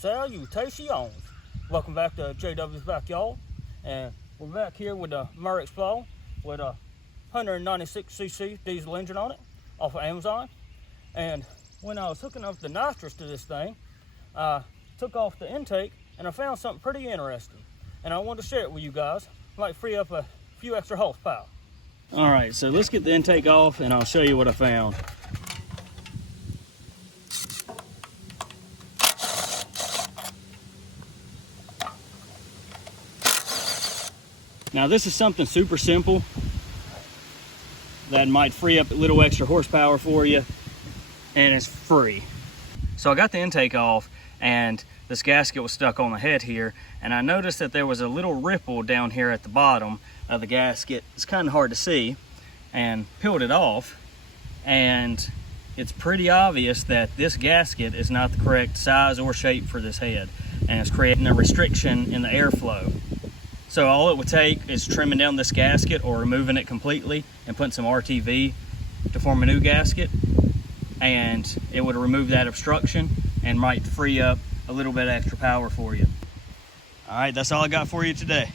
Salutations! Welcome back to JW's Backyard, and we're back here with the Merrick's Flaw with a 196cc diesel engine on it off of Amazon. And when I was hooking up the nitrous to this thing, I took off the intake and I found something pretty interesting, and I wanted to share it with you guys. Might free up a few extra horsepower. All right, so let's get the intake off and I'll show you what I found. Now this is something super simple that might free up a little extra horsepower for you, and it's free. So I got the intake off and this gasket was stuck on the head here, and I noticed that there was a little ripple down here at the bottom of the gasket. It's kind of hard to see, and peeled it off, and it's pretty obvious that this gasket is not the correct size or shape for this head, and it's creating a restriction in the airflow. So all it would take is trimming down this gasket or removing it completely and putting some RTV to form a new gasket, and it would remove that obstruction and might free up a little bit extra power for you. All right, that's all I got for you today.